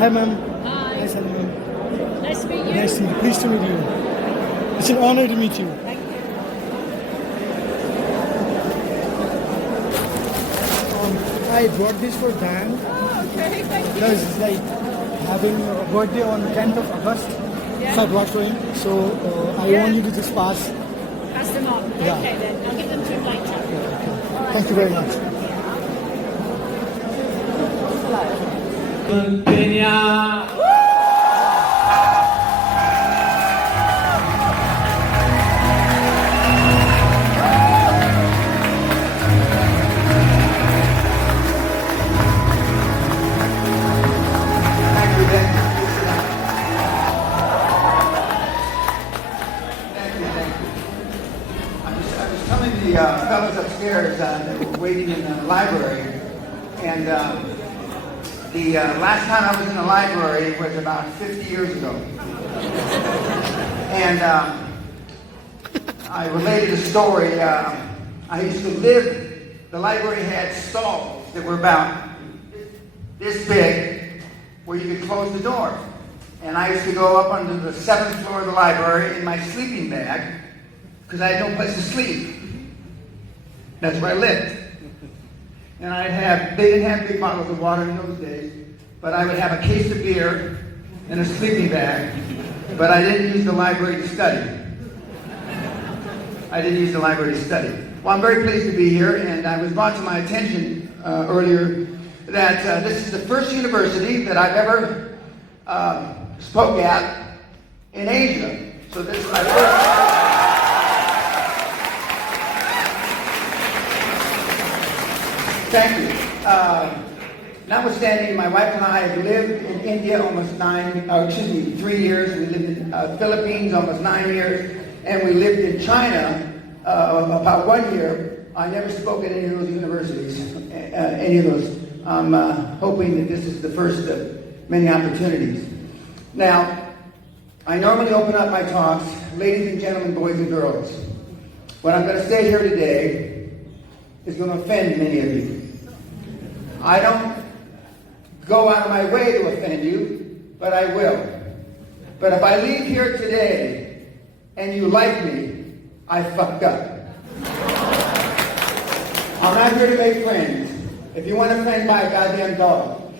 Hi, ma'am. Hi. Hi, Salim, ma'am. Nice to meet you. Nice to meet you. Pleased to meet you. It's an honor to meet you. Thank you. I brought this for Dan Oh, okay. Thank you. because it's like having a birthday on 10th of August. Yeah. So I brought for him. So I Yeah. want you to just pass. Pass them on. Yeah. Okay then. I'll give them to him later. All right. Thank you very much. Pena. Some of the fellows upstairs that were waiting in the library, and the last time I was in the library was about 50 years ago. And I related a story. I used to live, the library had stalls that were about this big where you could close the door. And I used to go up onto the 7th floor of the library in my sleeping bag because I had no place to sleep. That's where I lived. And they didn't have big bottles of water in those days, but I would have a case of beer and a sleeping bag, but I didn't use the library to study. I didn't use the library to study. Well, I'm very pleased to be here, and I was brought to my attention earlier that this is the first university that I've ever spoke at in Asia. So this is my first. Thank you. Notwithstanding, my wife and I have lived in India almost 3 years. We lived in Philippines almost 9 years, and we lived in China about 1 year. I never spoke at any of those universities, any of those. I'm hoping that this is the first of many opportunities. Now, I normally open up my talks, ladies and gentlemen, boys and girls. What I'm going to say here today is going to offend many of you. I don't go out of my way to offend you, but I will. But if I leave here today and you like me, I fucked up. I'm not here to make friends. If you want a friend, buy a goddamn dog.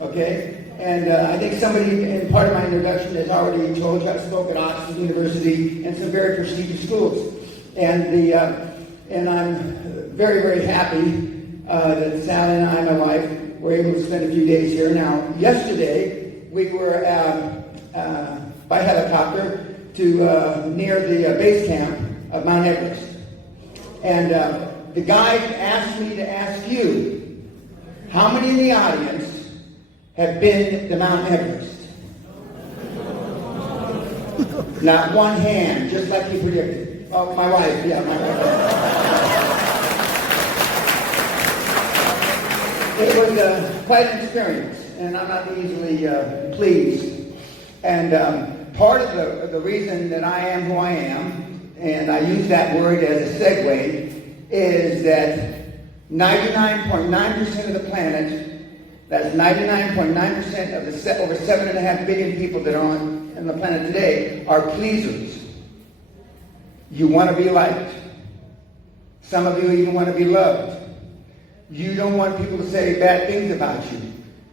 Okay? And I think somebody in part of my introduction has already told you I spoke at Oxford University and some very prestigious schools. And I'm very, very happy that Sally and I, my wife, were able to spend a few days here. Now, yesterday, we were by helicopter to near the base camp of Mount Everest. And the guide asked me to ask you, how many in the audience have been to Mount Everest? Not one hand, just like you predicted. Oh, my wife, yeah, my wife. It was quite an experience, and I'm not easily pleased. And part of the reason that I am who I am, and I use that word as a segue, is that 99.9% of the planet, that's 99.9% of the over 7.5 billion people that are on the planet today, are pleasers. You want to be liked. Some of you even want to be loved. You don't want people to say bad things about you.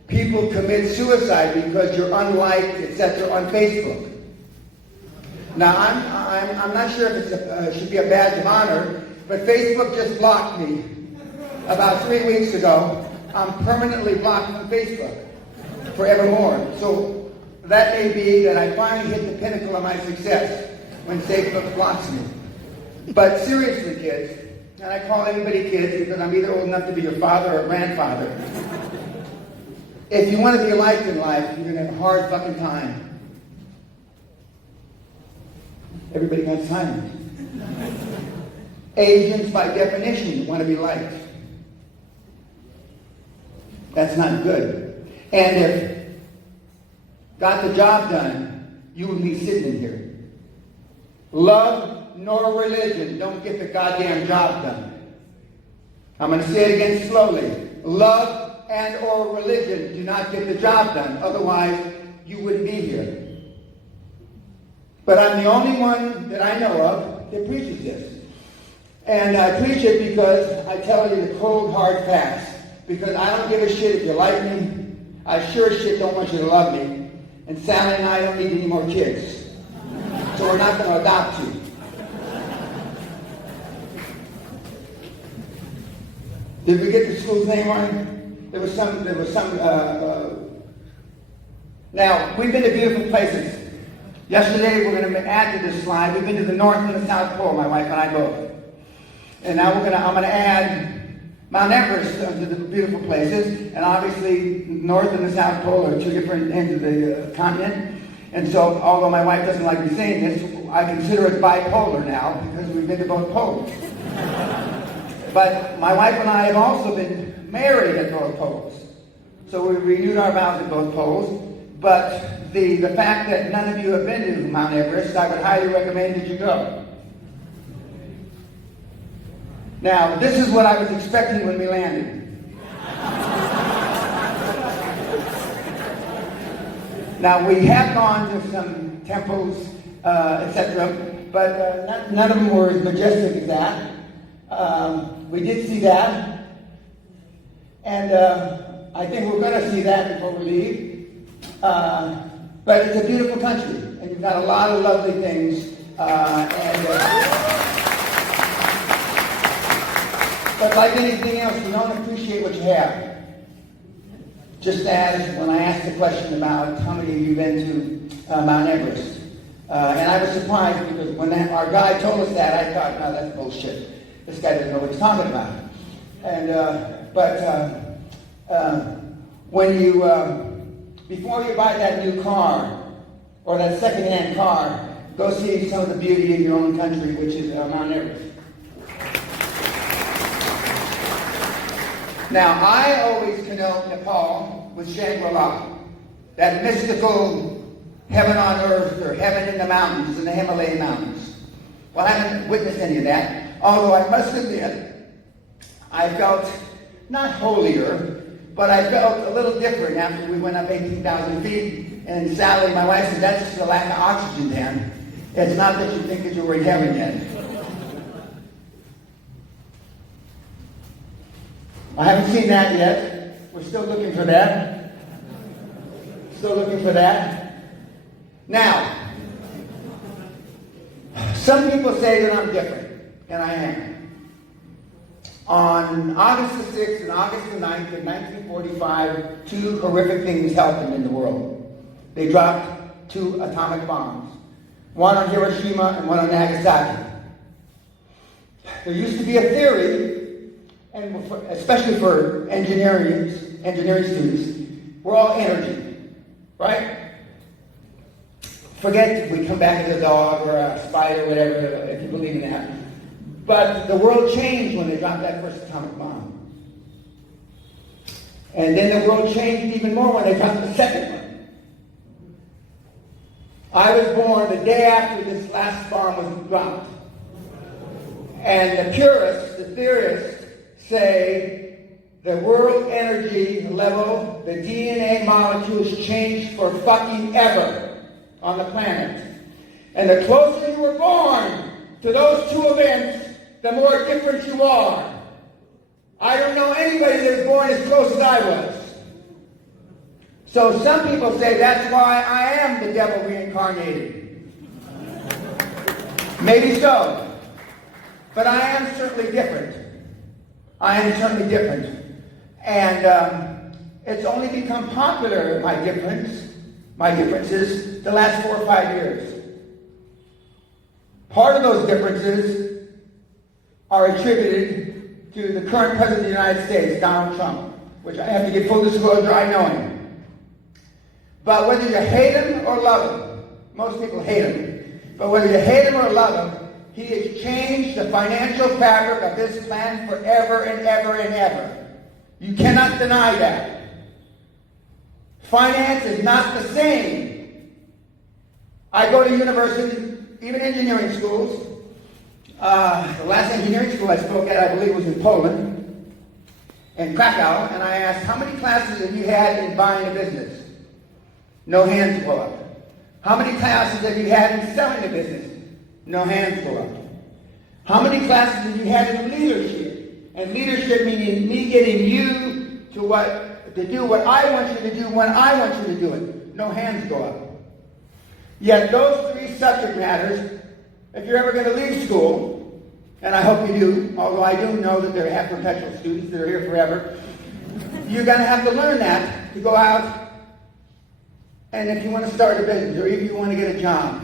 People commit suicide because you're unliked, etc. on Facebook. Now, I'm not sure if it should be a badge of honor, but Facebook just blocked me about 3 weeks ago. I'm permanently blocked from Facebook forevermore. So that may be that I finally hit the pinnacle of my success when Facebook blocks me. But seriously, kids, and I call everybody kids because I'm either old enough to be your father or grandfather. If you want to be liked in life, you're going to have a hard fucking time. Everybody has time. Asians, by definition, want to be liked. That's not good. And if got the job done, you would be sitting in here. Love nor religion don't get the goddamn job done. I'm going to say it again slowly. Love and or religion do not get the job done. Otherwise, you wouldn't be here. But I'm the only one that I know of that preaches this. And I preach it because I tell you the cold, hard facts. Because I don't give a shit if you like me. I sure as shit don't want you to love me. And Sally and I don't need any more kids. So we're not going to adopt you. Did we get the school's name right? There was some, now, we've been to beautiful places. Yesterday, we're going to add to this slide. We've been to the North and the South Pole, my wife and I both. And now I'm going to add Mount Everest to the beautiful places. And obviously, North and the South Pole are two different ends of the continent. And so, although my wife doesn't like me saying this, I consider it bipolar now because we've been to both poles. But my wife and I have also been married at both poles. So we renewed our vows at both poles. But the fact that none of you have been to Mount Everest, I would highly recommend that you go. Now, this is what I was expecting when we landed. Now, we have gone to some temples, etc., but none of them were as majestic as that. We did see that, and I think we're going to see that before we leave. But it's a beautiful country, and you've got a lot of lovely things. But like anything else, you don't appreciate what you have. Just as when I asked the question about how many of you been to Mount Everest, and I was surprised because when our guy told us that, I thought, no, that's bullshit. This guy doesn't know what he's talking about. And when you before you buy that new car or that second-hand car, go see some of the beauty in your own country, which is Mount Everest. Now, I always connote Nepal with Shangri-La, that mystical heaven on earth or heaven in the mountains, in the Himalayan mountains. Well, I haven't witnessed any of that. Although I must admit, I felt not holier, but I felt a little different after we went up 18,000 feet. And Sally, my wife, said, that's just a lack of oxygen, Dan. It's not that you think that you were in heaven yet. I haven't seen that yet. We're still looking for that. Still looking for that. Now, some people say that I'm different. And I am. On August the 6th and August the 9th of 1945, two horrific things happened in the world. They dropped two atomic bombs. One on Hiroshima and one on Nagasaki. There used to be a theory, and especially for engineering students, we're all energy, right? Forget we come back as a dog or a spider or whatever, if you believe in that. But the world changed when they dropped that first atomic bomb. And then the world changed even more when they dropped the second one. I was born the day after this last bomb was dropped. And the purists, the theorists, say the world energy level, the DNA molecules changed for fucking ever on the planet. And the closer you were born to those two events, the more different you are. I don't know anybody that was born as close as I was. So some people say that's why I am the devil reincarnated. Maybe so. But I am certainly different. I am certainly different. And it's only become popular, my differences, the last 4 or 5 years. Part of those differences are attributed to the current President of the United States, Donald Trump, which I have to give full disclosure, I know him. But whether you hate him or love him, most people hate him, but whether you hate him or love him, he has changed the financial fabric of this planet forever and ever and ever. You cannot deny that. Finance is not the same. I go to university, even engineering schools. The last engineering school I spoke at, I believe, was in Poland. in Krakow, and I asked, how many classes have you had in buying a business? No hands go up. How many classes have you had in selling a business? No hands go up. How many classes have you had in leadership? And leadership meaning me getting you to do what I want you to do when I want you to do it. No hands go up. Yet those three subject matters, if you're ever going to leave school, and I hope you do, although I do know that there have perpetual students that are here forever, you're going to have to learn that to go out, and if you want to start a business, or if you want to get a job.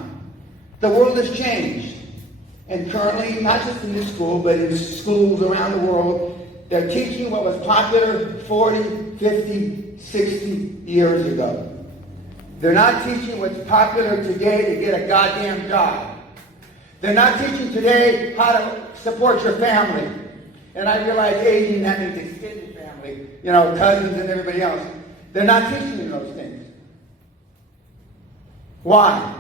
The world has changed. And currently, not just in this school, but in schools around the world, they're teaching what was popular 40, 50, 60 years ago. They're not teaching what's popular today to get a goddamn job. They're not teaching today how to support your family. And I realize aging, that means extended family, cousins and everybody else. They're not teaching you those things. Why?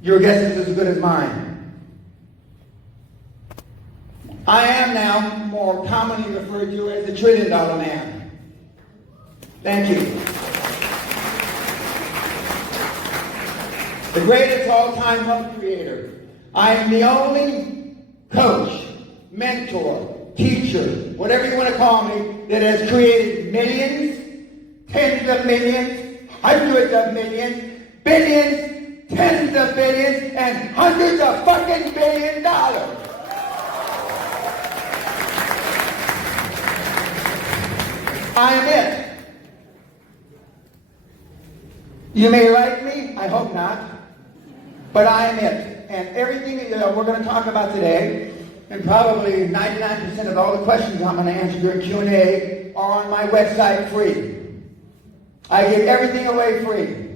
Your guess is as good as mine. I am now more commonly referred to as the $1 trillion man. Thank you. The greatest all-time wealth creator. I am the only coach, mentor, teacher, whatever you want to call me, that has created millions, tens of millions, hundreds of millions, billions, tens of billions, and hundreds of fucking billion dollars. I am it. You may like me, I hope not, but I am it. And everything that we're going to talk about today, and probably 99% of all the questions I'm going to answer during Q&A are on my website free. I give everything away free.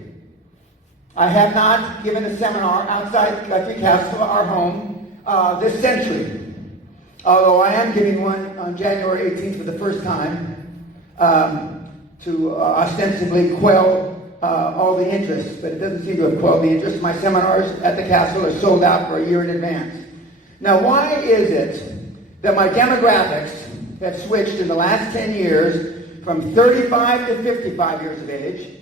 I have not given a seminar outside Guthrie Castle, our home, this century. Although I am giving one on January 18th for the first time to ostensibly quell all the interest, but it doesn't seem to have quelled the interest. My seminars at the castle are sold out for a year in advance. Now, why is it that my demographics have switched in the last 10 years from 35 to 55 years of age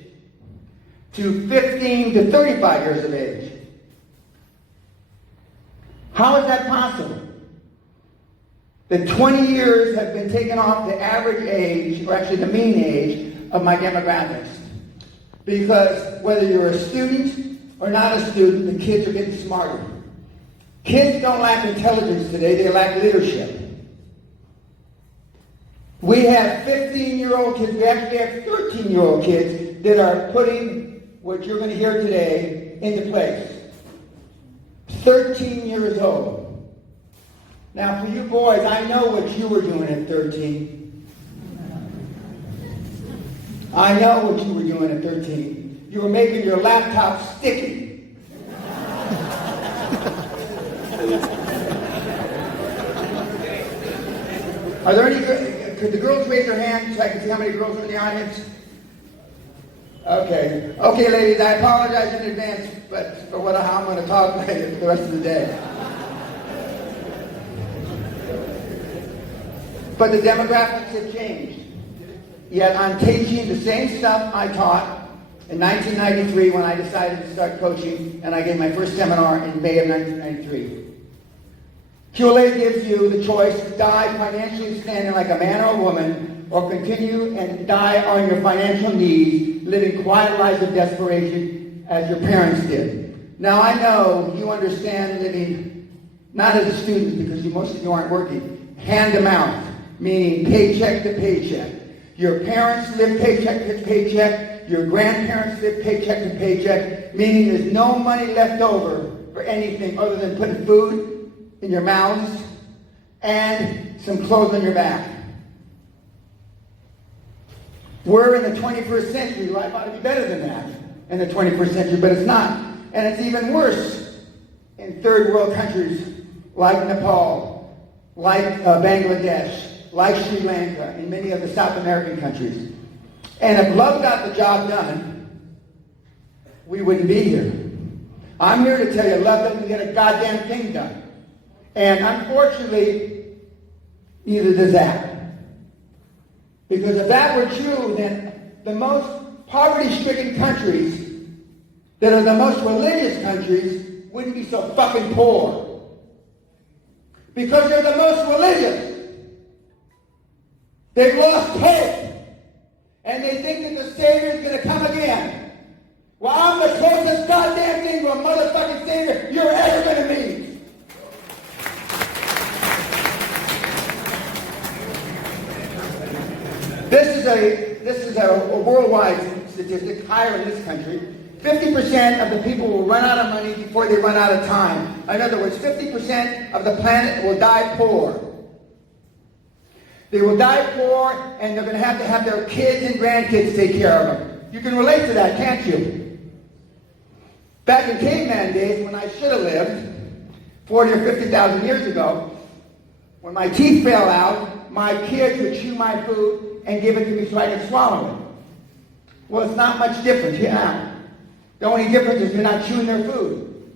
to 15 to 35 years of age? How is that possible? That 20 years have been taken off the average age, or actually the mean age, of my demographics. Because whether you're a student or not a student, the kids are getting smarter. Kids don't lack intelligence today, they lack leadership. We have 15-year-old kids, we actually have 13-year-old kids that are putting what you're going to hear today into place. 13 years old. Now for you boys, I know what you were doing at 13. I know what you were doing at 13. You were making your laptop sticky. Are there any, could the girls raise their hands so I can see how many girls are in the audience? Okay. Okay, ladies, I apologize in advance but for how I'm going to talk later for the rest of the day. But the demographics have changed. Yet I'm teaching the same stuff I taught in 1993 when I decided to start coaching, and I gave my first seminar in May of 1993. QLA gives you the choice to die financially standing like a man or a woman, or continue and die on your financial knees, living quiet lives of desperation as your parents did. Now I know you understand living, not as a student because most of you aren't working, hand to mouth, meaning paycheck to paycheck. Your parents live paycheck to paycheck, your grandparents live paycheck to paycheck, meaning there's no money left over for anything other than putting food in your mouths and some clothes on your back. We're in the 21st century. Life ought to be better than that in the 21st century, but it's not. And it's even worse in third world countries like Nepal, like Bangladesh, like Sri Lanka, and many of the South American countries. And if love got the job done, we wouldn't be here. I'm here to tell you, love doesn't get a goddamn thing done. And unfortunately, neither does that. Because if that were true, then the most poverty-stricken countries that are the most religious countries wouldn't be so fucking poor. Because they're the most religious. They've lost hope. And they think that the Savior's going to come again. Well, I'm the closest goddamn thing to a motherfucking Savior you're ever going to meet. This is a worldwide statistic, higher in this country. 50% of the people will run out of money before they run out of time. In other words, 50% of the planet will die poor. They will die poor, and they're going to have their kids and grandkids take care of them. You can relate to that, can't you? Back in caveman days, when I should have lived, 40 or 50,000 years ago, when my teeth fell out, my kids would chew my food and give it to me so I could swallow it. Well, it's not much different now. The only difference is you're not chewing their food.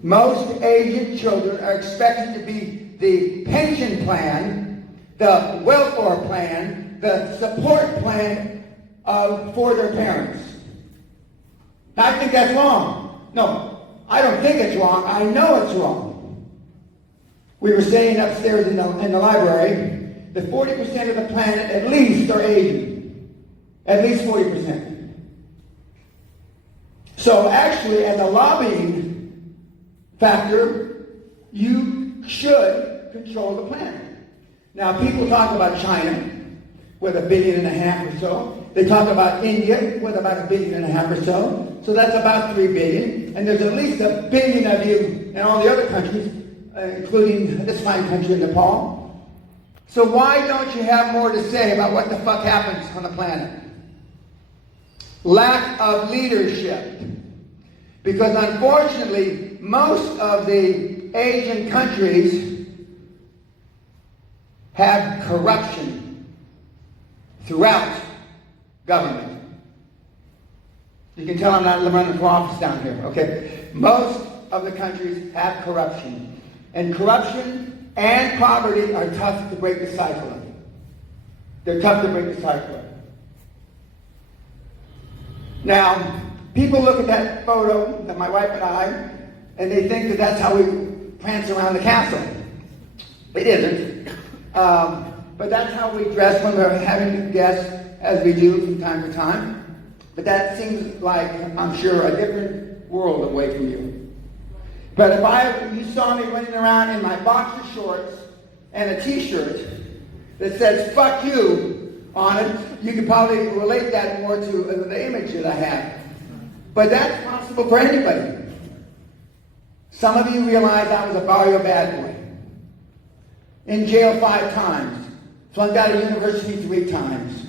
Most Asian children are expected to be the pension plan, the welfare plan, the support plan for their parents. Now, I think that's wrong. No, I don't think it's wrong. I know it's wrong. We were saying upstairs in the library that 40% of the planet at least are Asian. At least 40%. So actually, as a lobbying factor, you should control the planet. Now, people talk about China with 1.5 billion or so. They talk about India with about 1.5 billion or so. So that's about 3 billion. And there's at least 1 billion of you in all the other countries, including this fine country, Nepal. So why don't you have more to say about what the fuck happens on the planet? Lack of leadership. Because unfortunately, most of the Asian countries have corruption throughout government. You can tell I'm not running for office down here, okay? Most of the countries have corruption. And corruption and poverty are tough to break the cycle of. They're tough to break the cycle of. Now, people look at that photo that my wife and I, and they think that that's how we prance around the castle. It isn't. But that's how we dress when we're having guests, as we do from time to time. But that seems like, I'm sure, a different world away from you. But if you saw me running around in my boxer shorts and a t-shirt that says, "fuck you," on it, you could probably relate that more to the image that I have. But that's possible for anybody. Some of you realize I was a barrio bad boy. In jail 5 times. Flunked out of university 3 times.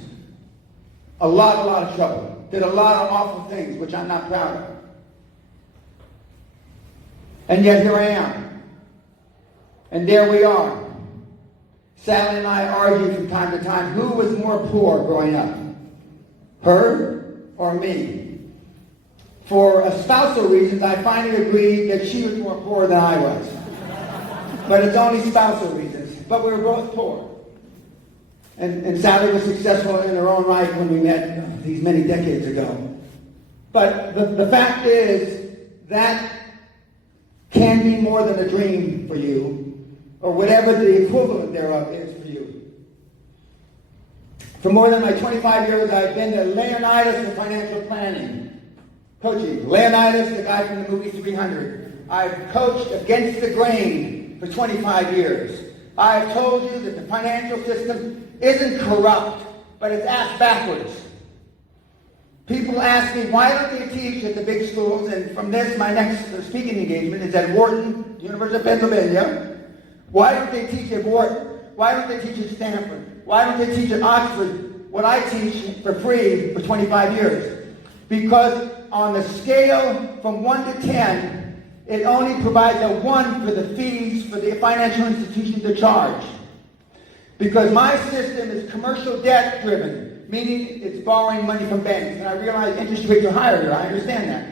A lot of trouble. Did a lot of awful things, which I'm not proud of. And yet here I am. And there we are. Sally and I argue from time to time, who was more poor growing up? Her or me? For spousal reasons, I finally agreed that she was more poor than I was. But it's only spousal reasons. But we were both poor. And Sally was successful in her own right when we met these many decades ago. But the fact is, that can be more than a dream for you, or whatever the equivalent thereof is for you. For more than my 25 years, I've been the Leonidas of financial planning. Coaching. Leonidas, the guy from the movie 300. I've coached against the grain for 25 years. I've told you that the financial system isn't corrupt, but it's ass backwards. People ask me, why don't they teach at the big schools? And from this, my next speaking engagement is at Wharton, University of Pennsylvania. Why don't they teach at Wharton? Why don't they teach at Stanford? Why don't they teach at Oxford what I teach for free for 25 years? Because on the scale from 1 to 10, it only provides a 1 for the fees for the financial institution to charge. Because my system is commercial debt driven, meaning it's borrowing money from banks. And I realize interest rates are higher here, I understand that.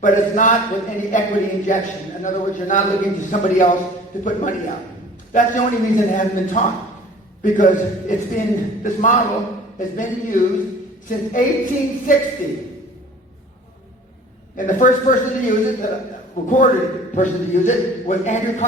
But it's not with any equity injection. In other words, you're not looking to somebody else to put money out. That's the only reason it hasn't been taught. because this model has been used since 1860. And the first person to use it, the recorded person to use it, was Andrew Carnegie.